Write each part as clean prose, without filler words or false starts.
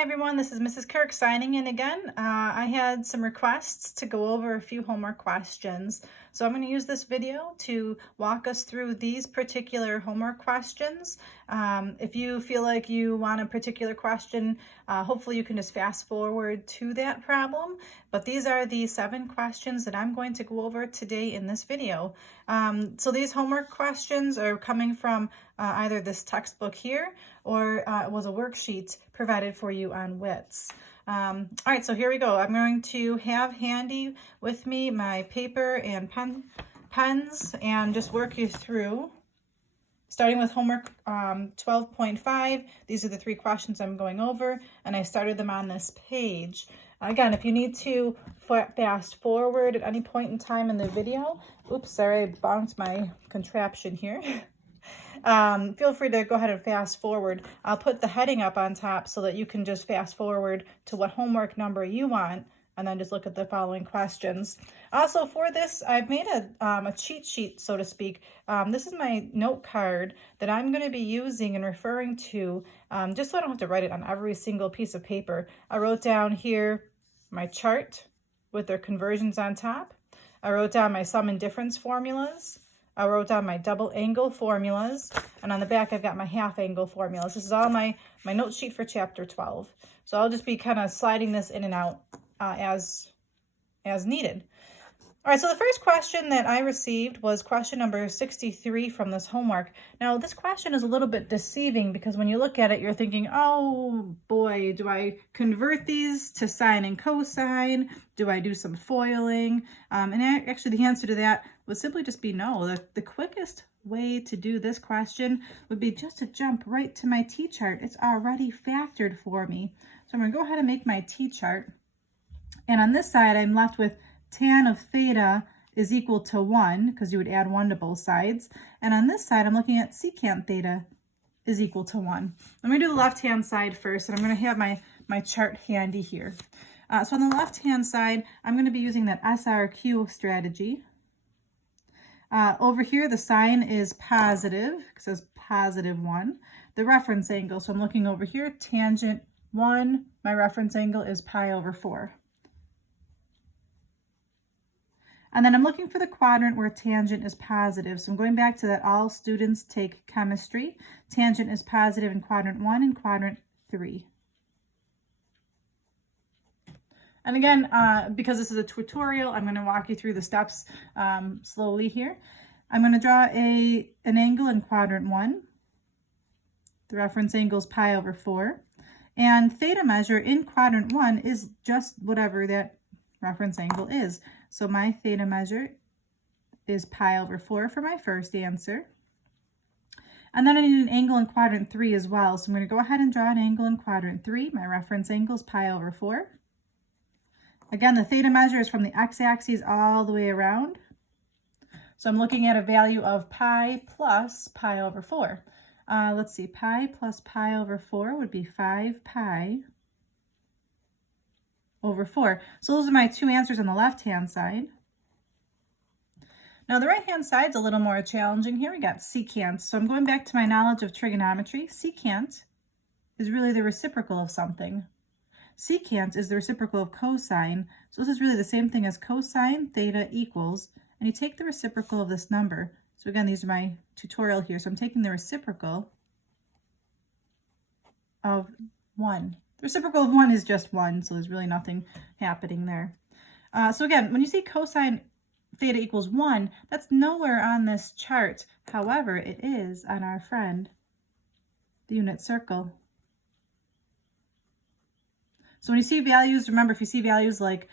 Hi everyone, this is Mrs. Kirk signing in again. I had some requests to go over a few homework questions. So I'm going to use this video to walk us through these particular homework questions. If you feel like you want a particular question, hopefully you can just fast forward to that problem. But these are the 7 questions that I'm going to go over today in this video. So these homework questions are coming from either this textbook here or it was a worksheet provided for you on WITS. All right, so here we go. I'm going to have handy with me my paper and pens and just work you through. Starting with homework 12.5, these are the 3 questions I'm going over, and I started them on this page. Again, if you need to fast forward at any point in time in the video, oops, sorry, I bounced my contraption here. Feel free to go ahead and fast forward. I'll put the heading up on top so that you can just fast forward to what homework number you want and then just look at the following questions. Also for this, I've made a cheat sheet, so to speak. This is my note card that I'm going to be using and referring to just so I don't have to write it on every single piece of paper. I wrote down here my chart with their conversions on top. I wrote down my sum and difference formulas. I wrote down my double angle formulas, and on the back I've got my half angle formulas. This is all my note sheet for chapter 12. So I'll just be kind of sliding this in and out as needed. All right, so the first question that I received was question number 63 from this homework. Now, this question is a little bit deceiving because when you look at it, you're thinking, oh boy, do I convert these to sine and cosine? Do I do some foiling? And actually the answer to that would simply just be no. The quickest way to do this question would be just to jump right to my t-chart. It's already factored for me. So I'm gonna go ahead and make my t-chart. And on this side, I'm left with tan of theta is equal to 1, because you would add 1 to both sides. And on this side, I'm looking at secant theta is equal to 1. Let me do the left-hand side first, and I'm going to have my chart handy here. So on the left-hand side, I'm going to be using that SRQ strategy. Over here, the sign is positive, it says positive 1. The reference angle, so I'm looking over here, tangent 1, my reference angle is pi over 4. And then I'm looking for the quadrant where tangent is positive. So I'm going back to that all students take chemistry. Tangent is positive in quadrant 1 and quadrant 3. And again, because this is a tutorial, I'm going to walk you through the steps slowly here. I'm going to draw an angle in quadrant 1. The reference angle is pi over 4. And theta measure in quadrant 1 is just whatever that reference angle is. So my theta measure is pi over 4 for my first answer. And then I need an angle in quadrant 3 as well. So I'm going to go ahead and draw an angle in quadrant 3. My reference angle is pi over 4. Again, the theta measure is from the x-axis all the way around. So I'm looking at a value of pi plus pi over 4. Let's see, pi plus pi over 4 would be 5 pi over 4. So those are my 2 answers on the left-hand side. Now the right-hand side's a little more challenging. Here we got secant. So I'm going back to my knowledge of trigonometry. Secant is really the reciprocal of something. Secant is the reciprocal of cosine. So this is really the same thing as cosine theta equals, and you take the reciprocal of this number. So again, these are my tutorial here. So I'm taking the reciprocal of 1. The reciprocal of 1 is just 1, so there's really nothing happening there. So again, when you see cosine theta equals 1, that's nowhere on this chart. However, it is on our friend, the unit circle. So when you see values, remember if you see values like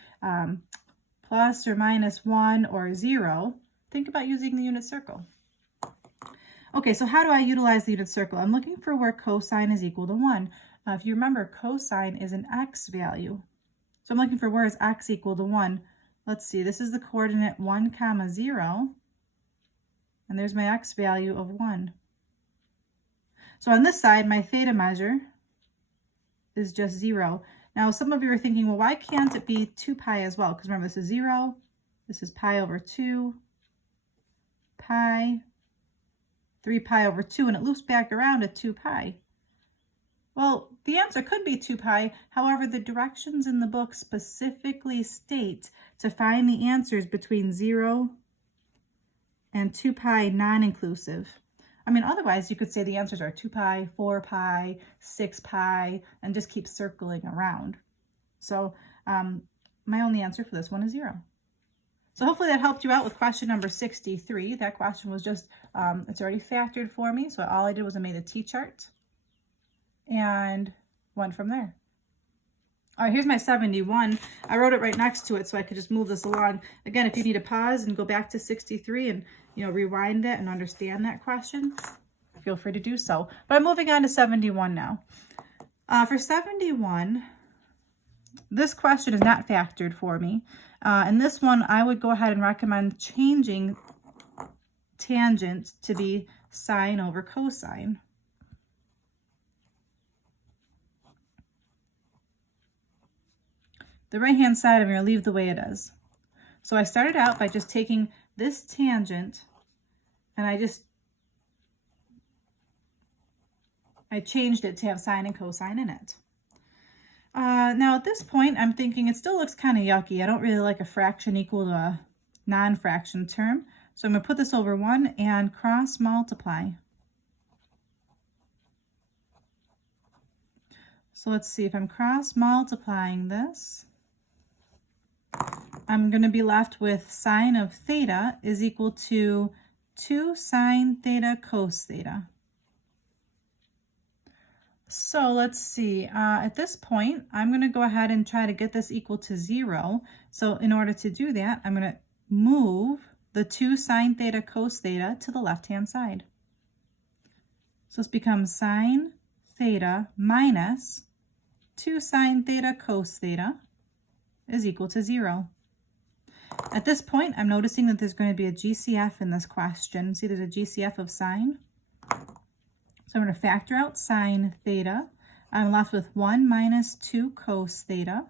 plus or minus 1 or 0, think about using the unit circle. Okay, so how do I utilize the unit circle? I'm looking for where cosine is equal to 1. If you remember, cosine is an x value. So I'm looking for where is x equal to 1. Let's see, this is the coordinate 1, 0, and there's my x value of 1. So on this side, my theta measure is just 0. Now, some of you are thinking, well, why can't it be 2 pi as well? Because remember, this is 0, this is pi over 2, pi, 3 pi over 2, and it loops back around to 2 pi. Well, the answer could be 2 pi. However, the directions in the book specifically state to find the answers between 0 and 2 pi non-inclusive. I mean, otherwise you could say the answers are 2 pi, 4 pi, 6 pi, and just keep circling around. So my only answer for this one is 0. So hopefully that helped you out with question number 63. That question was just, it's already factored for me. So all I did was I made a T-chart and went from there. All right, here's my 71. I wrote it right next to it so I could just move this along. Again, if you need to pause and go back to 63 and, rewind it and understand that question, feel free to do so. But I'm moving on to 71 now. For 71, this question is not factored for me. And this one, I would go ahead and recommend changing tangent to be sine over cosine. The right-hand side, I'm going to leave the way it is. So I started out by just taking this tangent and I changed it to have sine and cosine in it. Now at this point, I'm thinking it still looks kind of yucky. I don't really like a fraction equal to a non-fraction term. So I'm going to put this over 1 and cross multiply. So let's see, if I'm cross multiplying this, I'm going to be left with sine of theta is equal to 2 sine theta cos theta. So let's see, at this point, I'm going to go ahead and try to get this equal to 0. So in order to do that, I'm going to move the 2 sine theta cos theta to the left-hand side. So this becomes sine theta minus 2 sine theta cos theta is equal to 0. At this point, I'm noticing that there's going to be a GCF in this question. See, there's a GCF of sine. So I'm going to factor out sine theta. I'm left with 1 minus 2 cos theta.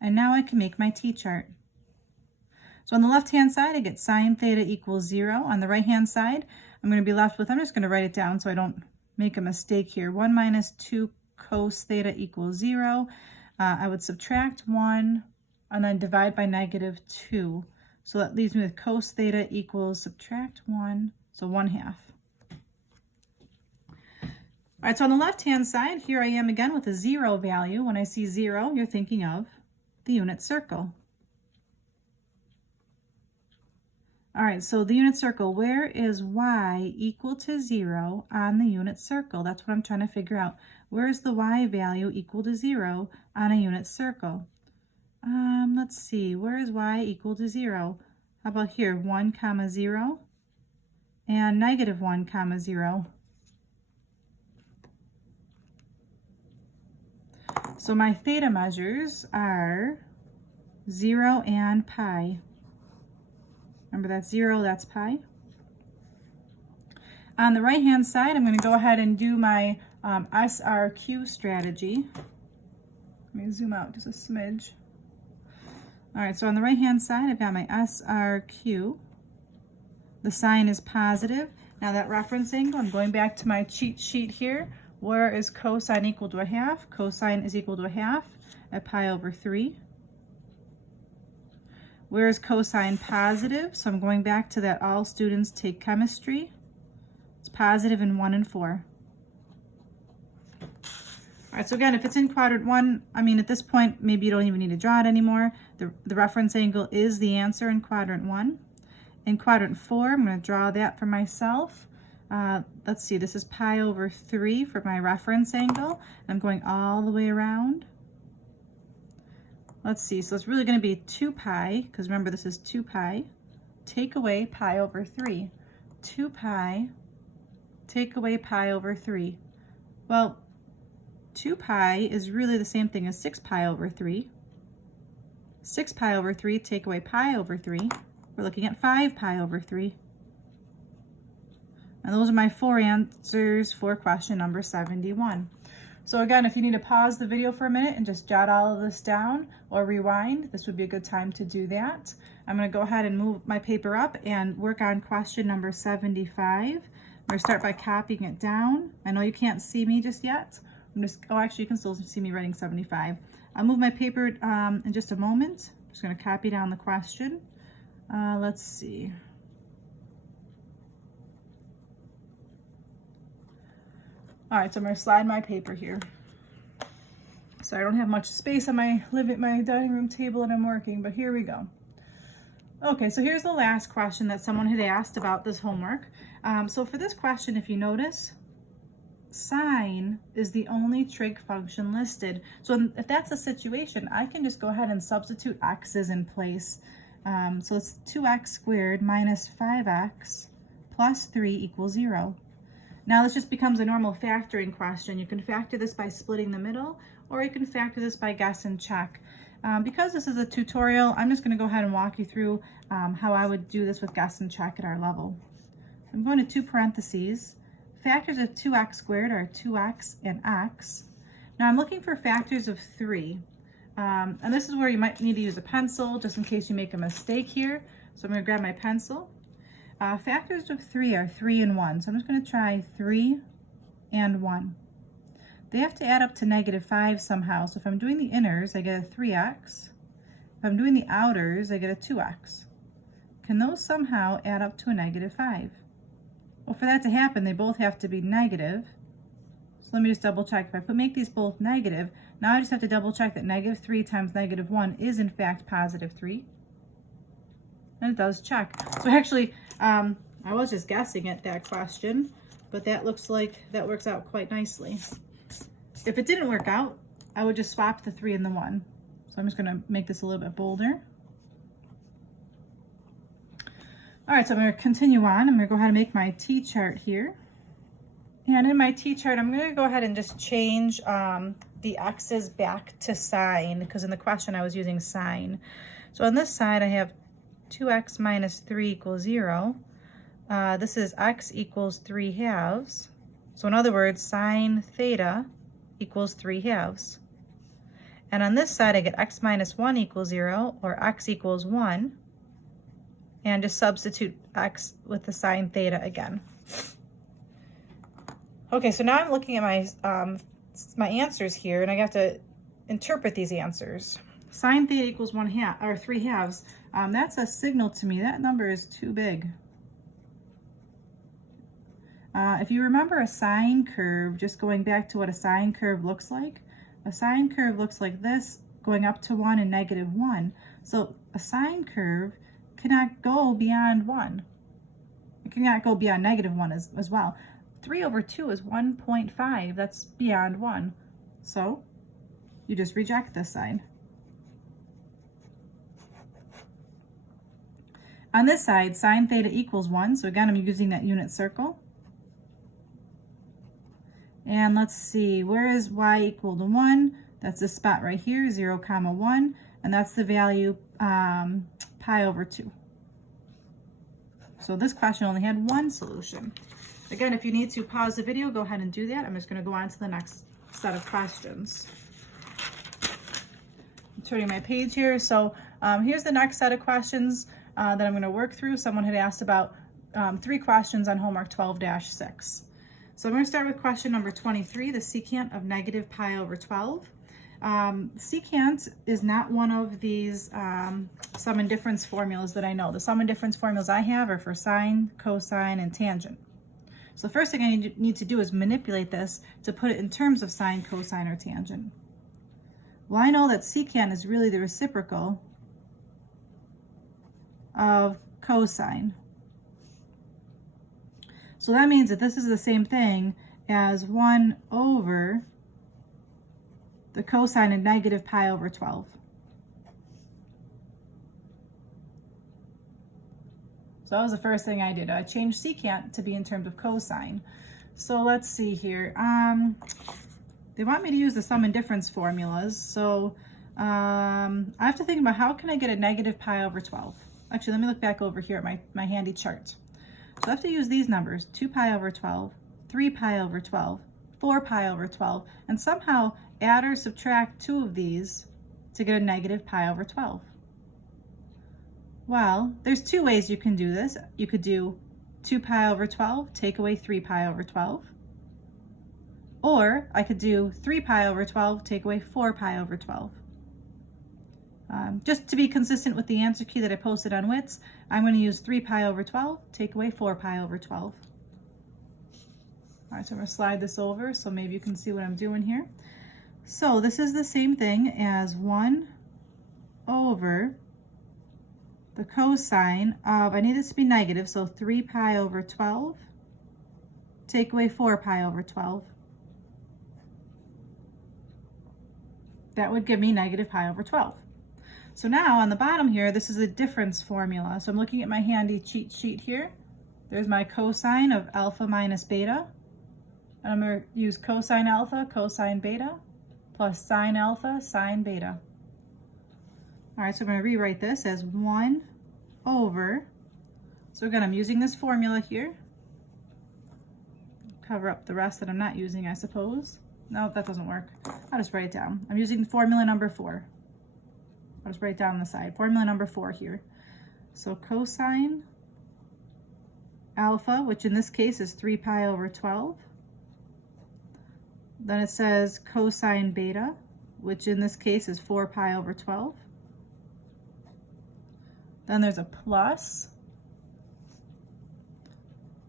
And now I can make my T-chart. So on the left-hand side, I get sine theta equals 0. On the right-hand side, I'm going to be left with, I'm just going to write it down so I don't make a mistake here. 1 minus 2 cos theta equals 0. I would subtract 1 and then divide by negative 2. So that leaves me with cos theta equals subtract 1, so 1/2. All right, so on the left-hand side, here I am again with a 0 value. When I see 0, you're thinking of the unit circle. All right, so the unit circle, where is y equal to 0 on the unit circle? That's what I'm trying to figure out. Where is the y value equal to 0 on a unit circle? Let's see, where is y equal to 0? How about here, 1, 0, and negative 1, 0. So my theta measures are 0 and pi. Remember, that's 0, that's pi. On the right-hand side, I'm going to go ahead and do my SRQ strategy. Let me zoom out just a smidge. All right, so on the right-hand side, I've got my SRQ. The sign is positive. Now that reference angle, I'm going back to my cheat sheet here. Where is cosine equal to 1/2? Cosine is equal to 1/2 at pi over 3. Where is cosine positive? So I'm going back to that all students take chemistry. It's positive in 1 and 4. All right, so again, if it's in quadrant 1, I mean, at this point, maybe you don't even need to draw it anymore. The reference angle is the answer in quadrant 1. In quadrant 4, I'm going to draw that for myself. Let's see, this is pi over 3 for my reference angle. I'm going all the way around. Let's see, so it's really going to be 2 pi, because remember this is 2 pi. Take away pi over 3. 2 pi, take away pi over 3. Well, 2 pi is really the same thing as 6 pi over 3. 6 pi over 3, take away pi over 3. We're looking at 5 pi over 3. And those are my 4 answers for question number 71. So again, if you need to pause the video for a minute and just jot all of this down or rewind, this would be a good time to do that. I'm going to go ahead and move my paper up and work on question number 75. going to start by copying it down. I know you can't see me just yet. Oh, actually, you can still see me writing 75. I'll move my paper in just a moment. I'm just going to copy down the question. Let's see. All right, so I'm going to slide my paper here. So I don't have much space on my dining room table that I'm working, but here we go. Okay, so here's the last question that someone had asked about this homework. So for this question, if you notice, sine is the only trig function listed. So if that's the situation, I can just go ahead and substitute x's in place. So it's 2x squared minus 5x plus 3 equals 0. Now this just becomes a normal factoring question. You can factor this by splitting the middle, or you can factor this by guess and check. Because this is a tutorial, I'm just going to go ahead and walk you through how I would do this with guess and check at our level. I'm going to 2 parentheses. Factors of 2x squared are 2x and x. Now I'm looking for factors of 3. And this is where you might need to use a pencil just in case you make a mistake here. So I'm going to grab my pencil. Factors of 3 are 3 and 1. So I'm just going to try 3 and 1. They have to add up to -5 somehow. So if I'm doing the inners, I get a 3x. If I'm doing the outers, I get a 2x. Can those somehow add up to a -5? Well, for that to happen, they both have to be negative. So let me just double check. If I make these both negative, now I just have to double check that -3 times -1 is in fact +3. And it does check. So actually, I was just guessing at that question, but that looks like that works out quite nicely. If it didn't work out, I would just swap the 3 and the 1. So I'm just going to make this a little bit bolder. All right, so I'm going to continue on. I'm going to go ahead and make my T-chart here. And in my T-chart, I'm going to go ahead and just change the x's back to sine, because in the question I was using sine. So on this side, I have 2x minus 3 equals 0. This is x equals 3/2. So in other words, sine theta equals 3/2. And on this side, I get x minus 1 equals 0, or x equals 1. And just substitute x with the sine theta again. Okay, so now I'm looking at my answers here, and I have to interpret these answers. Sine theta equals 1/2 or 3/2. That's a signal to me that number is too big. If you remember a sine curve, just going back to what a sine curve looks like, a sine curve looks like this, going up to 1 and -1. So a sine curve cannot go beyond 1. It cannot go beyond -1 as well. 3/2 is 1.5. That's beyond 1. So you just reject this side. On this side, sine theta equals 1. So again, I'm using that unit circle. And let's see, where is y equal to 1? That's this spot right here, 0, 1. And that's the value pi/2. So this question only had one solution. Again, if you need to pause the video, go ahead and do that. I'm just going to go on to the next set of questions. I'm turning my page here. So here's the next set of questions that I'm going to work through. Someone had asked about 3 questions on homework 12-6. So I'm going to start with question number 23, the secant of -pi/12. Secant is not one of these sum and difference formulas that I know. The sum and difference formulas I have are for sine, cosine, and tangent. So the first thing I need to do is manipulate this to put it in terms of sine, cosine, or tangent. Well, I know that secant is really the reciprocal of cosine. So that means that this is the same thing as 1 over the cosine of -pi/12. So that was the first thing I did. I changed secant to be in terms of cosine. So let's see here. They want me to use the sum and difference formulas. So I have to think about how can I get a -pi/12. Actually, let me look back over here at my handy chart. So I have to use these numbers, 2pi/12, 3pi/12, 4pi/12, and somehow add or subtract 2 of these to get a -pi/12. Well, there's 2 ways you can do this. You could do 2 pi over 12, take away 3 pi over 12. Or I could do 3 pi over 12, take away 4 pi over 12. Just to be consistent with the answer key that I posted on WITS, I'm going to use 3 pi over 12, take away 4 pi over 12. All right, so I'm going to slide this over so maybe you can see what I'm doing here. So this is the same thing as 1 over the cosine of, I need this to be negative, so 3 pi over 12, take away 4 pi over 12. That would give me negative pi over 12. So now on the bottom here, this is a difference formula. So I'm looking at my handy cheat sheet here. There's my cosine of alpha minus beta. And I'm going to use cosine alpha, cosine beta, plus sine alpha, sine beta. All right, so I'm going to rewrite this as 1 over, so again, I'm using this formula here. Cover up the rest that I'm not using, I suppose. No, that doesn't work. I'll just write it down. I'm using formula number 4. I'll just write it down on the side. Formula number 4 here. So cosine alpha, which in this case is 3 pi over 12. Then it says cosine beta, which in this case is 4 pi over 12. Then there's a plus.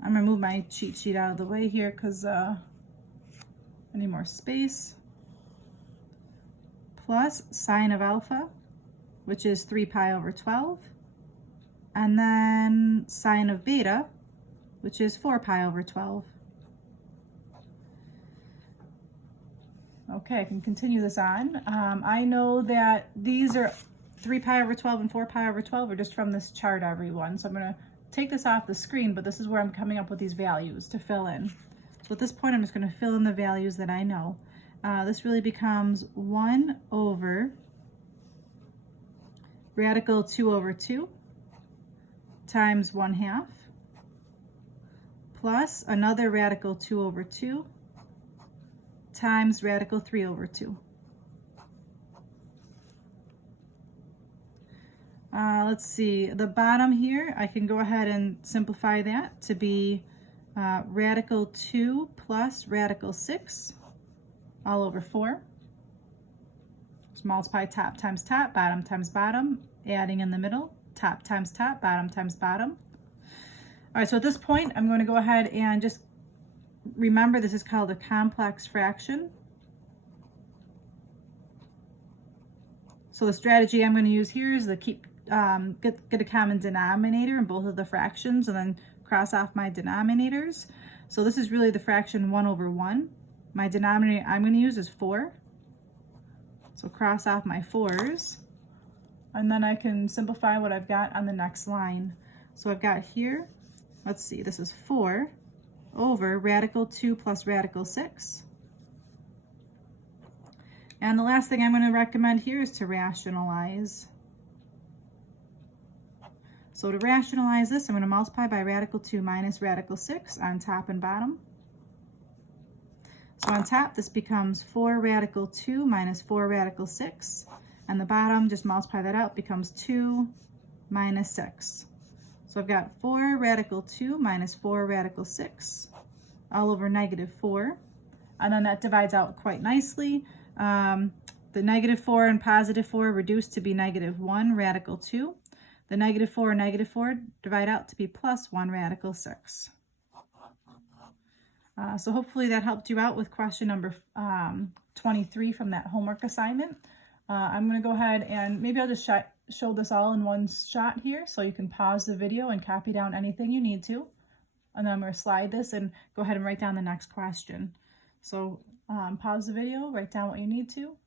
I'm gonna move my cheat sheet out of the way here because I need more space. Plus sine of alpha, which is 3 pi over 12. And then sine of beta, which is 4 pi over 12. Okay, I can continue this on. I know that these are 3 pi over 12 and 4 pi over 12 are just from this chart, everyone. So I'm going to take this off the screen, but this is where I'm coming up with these values to fill in. So at this point, I'm just going to fill in the values that I know. This really becomes 1 over radical 2 over 2 times 1/2 plus another radical 2 over 2 times radical 3 over 2. Let's see, the bottom here, I can go ahead and simplify that to be radical 2 plus radical 6 all over 4. Just multiply top times top, bottom times bottom, adding in the middle, top times top, bottom times bottom. All right, so at this point, I'm going to go ahead and just remember this is called a complex fraction. So the strategy I'm going to use here is to get a common denominator in both of the fractions and then cross off my denominators. So this is really the fraction 1 over 1. My denominator I'm going to use is 4. So cross off my 4's. And then I can simplify what I've got on the next line. So I've got here, let's see, this is 4 over radical 2 plus radical 6. And the last thing I'm going to recommend here is to rationalize. So to rationalize this, I'm going to multiply by radical 2 minus radical 6 on top and bottom. So on top, this becomes 4 radical 2 minus 4 radical 6. And the bottom, just multiply that out, becomes 2 minus 6. So I've got 4 radical 2 minus 4 radical 6 all over negative 4. And then that divides out quite nicely. The negative 4 and positive 4 reduce to be negative 1 radical 2. The negative 4 and negative 4 divide out to be plus 1 radical 6. So hopefully that helped you out with question number 23 from that homework assignment. I'm going to go ahead and maybe I'll just show this all in one shot here so you can pause the video and copy down anything you need to. And then I'm going to slide this and go ahead and write down the next question. So pause the video, write down what you need to.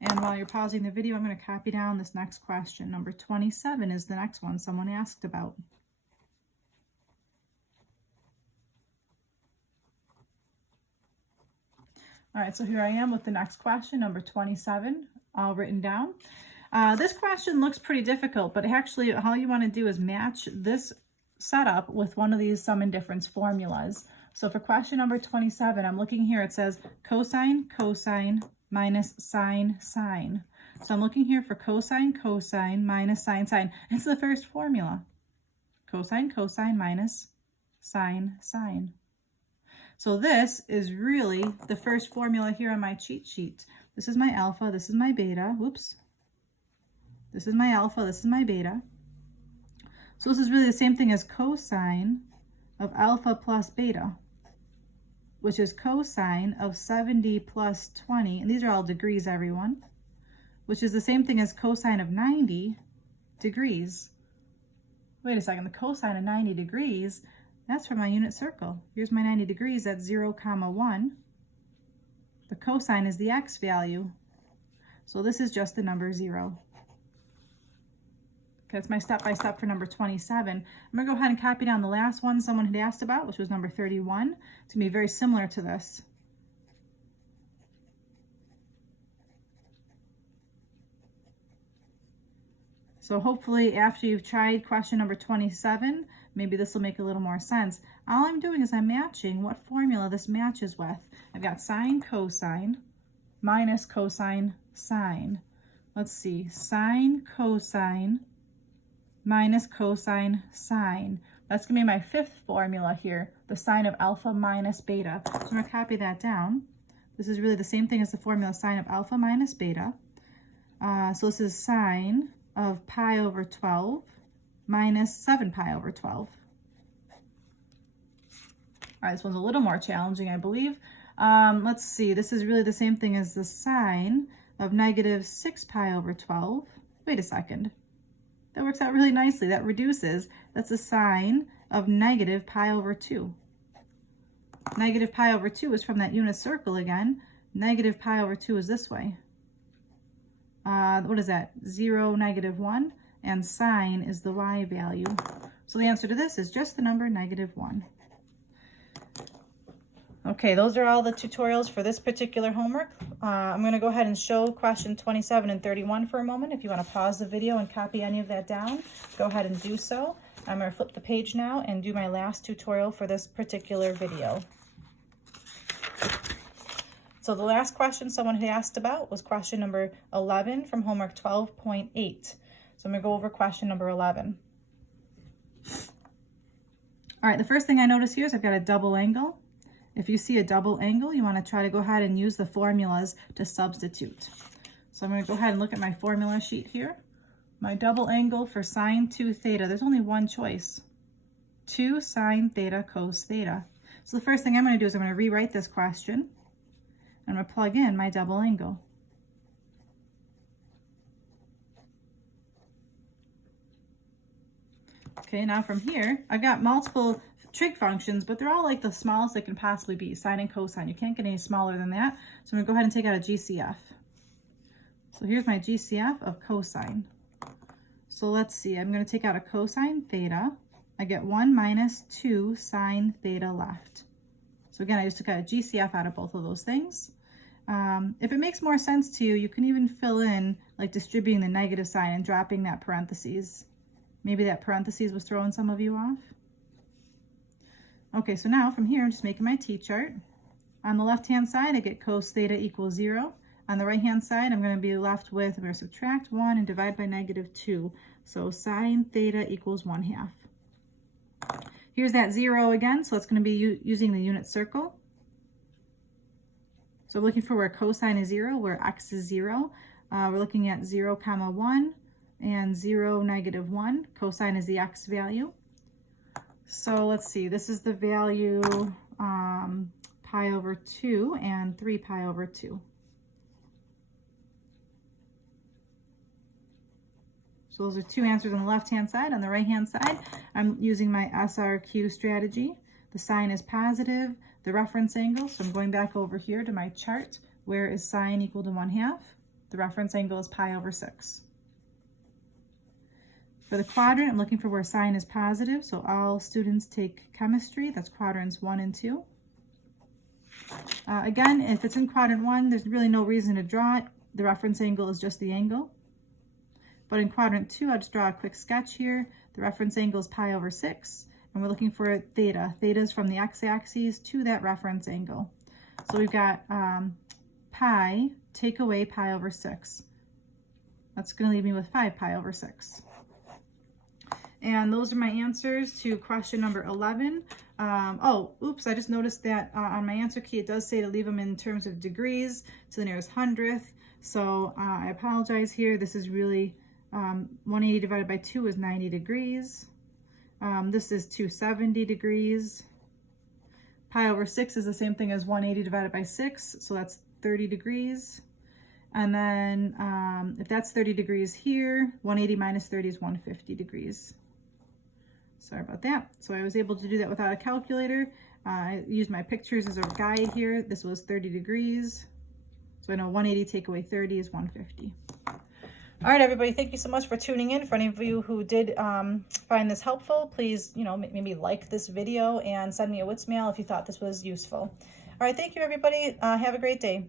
And while you're pausing the video, I'm going to copy down this next question. Number 27 is the next one someone asked about. All right, so here I am with the next question, number 27, all written down. This question looks pretty difficult, but actually all you want to do is match this setup with one of these sum and difference formulas. So for question number 27, I'm looking here, it says cosine, cosine, minus sine, sine. So I'm looking here for cosine, cosine, minus sine, sine. It's the first formula. Cosine, cosine, minus sine, sine. So this is really the first formula here on my cheat sheet. This is my alpha, this is my beta. Whoops. This is my alpha, this is my beta. So this is really the same thing as cosine of alpha plus beta, which is cosine of 70 plus 20, and these are all degrees, everyone, which is the same thing as cosine of 90 degrees. Wait a second, the cosine of 90 degrees, that's from my unit circle. Here's my 90 degrees, that's 0, 1. The cosine is the x value, so this is just the number 0. Okay, that's my step-by-step for number 27. I'm going to go ahead and copy down the last one someone had asked about, which was number 31. It's going to be very similar to this. So hopefully after you've tried question number 27, maybe this will make a little more sense. All I'm doing is I'm matching what formula this matches with. I've got sine, cosine, minus cosine, sine. Let's see, sine, cosine, minus cosine, sine. That's going to be my fifth formula here, the sine of alpha minus beta. So I'm going to copy that down. This is really the same thing as the formula sine of alpha minus beta. So this is sine of pi over 12 minus 7 pi over 12. All right, this one's a little more challenging, I believe. Let's see, this is really the same thing as the sine of negative 6 pi over 12. Wait a second. That works out really nicely. That reduces. That's the sine of negative pi over 2. Negative pi over 2 is from that unit circle again. Negative pi over 2 is this way. What is that? 0, negative 1. And sine is the y value. So the answer to this is just the number negative 1. Okay, those are all the tutorials for this particular homework. I'm going to go ahead and show question 27 and 31 for a moment. If you want to pause the video and copy any of that down, go ahead and do so. I'm going to flip the page now and do my last tutorial for this particular video. So the last question someone had asked about was question number 11 from homework 12.8. So I'm going to go over question number 11. All right, the first thing I notice here is I've got a double angle. If you see a double angle, you want to try to go ahead and use the formulas to substitute. So I'm going to go ahead and look at my formula sheet here. My double angle for sine 2 theta, there's only one choice. 2 sine theta cos theta. So the first thing I'm going to do is I'm going to rewrite this question. I'm going to plug in my double angle. Okay, now from here, I've got multiple trig functions, but they're all like the smallest they can possibly be, sine and cosine. You can't get any smaller than that. So I'm going to go ahead and take out a GCF. So here's my GCF of cosine. So let's see, I'm going to take out a cosine theta. I get 1 minus 2 sine theta left. So again, I just took out a GCF out of both of those things. If it makes more sense to you, you can even fill in like distributing the negative sign and dropping that parentheses. Maybe that parentheses was throwing some of you off. Okay, so now from here, I'm just making my t-chart. On the left-hand side, I get cos theta equals 0. On the right-hand side, I'm going to be left with, I'm going to subtract 1 and divide by negative 2. So sine theta equals 1/2. Here's that 0 again, so it's going to be using the unit circle. So we're looking for where cosine is 0, where x is 0. We're looking at 0, 1 and 0, negative 1. Cosine is the x value. So let's see, this is the value pi over 2 and 3 pi over 2. So those are two answers on the left-hand side. On the right-hand side, I'm using my SRQ strategy. The sign is positive, the reference angle. So I'm going back over here to my chart. Where is sine equal to 1/2? The reference angle is pi over 6. For the quadrant, I'm looking for where sine is positive. So all students take chemistry. That's quadrants 1 and 2. Again, if it's in quadrant 1, there's really no reason to draw it. The reference angle is just the angle. But in quadrant 2, I'll just draw a quick sketch here. The reference angle is pi over 6, and we're looking for theta. Theta is from the x-axis to that reference angle. So we've got pi, take away pi over 6. That's going to leave me with 5 pi over 6. And those are my answers to question number 11. Oh, oops, I just noticed that on my answer key, it does say to leave them in terms of degrees to the nearest hundredth. So I apologize here. This is really 180 divided by 2 is 90 degrees. This is 270 degrees. Pi over 6 is the same thing as 180 divided by 6, so that's 30 degrees. And then if that's 30 degrees here, 180 minus 30 is 150 degrees. Sorry about that. So I was able to do that without a calculator. I used my pictures as a guide here. This was 30 degrees. So I know 180 take away 30 is 150. All right, everybody, thank you so much for tuning in. For any of you who did find this helpful, please, maybe like this video and send me a Wits mail if you thought this was useful. All right, thank you, everybody. Have a great day.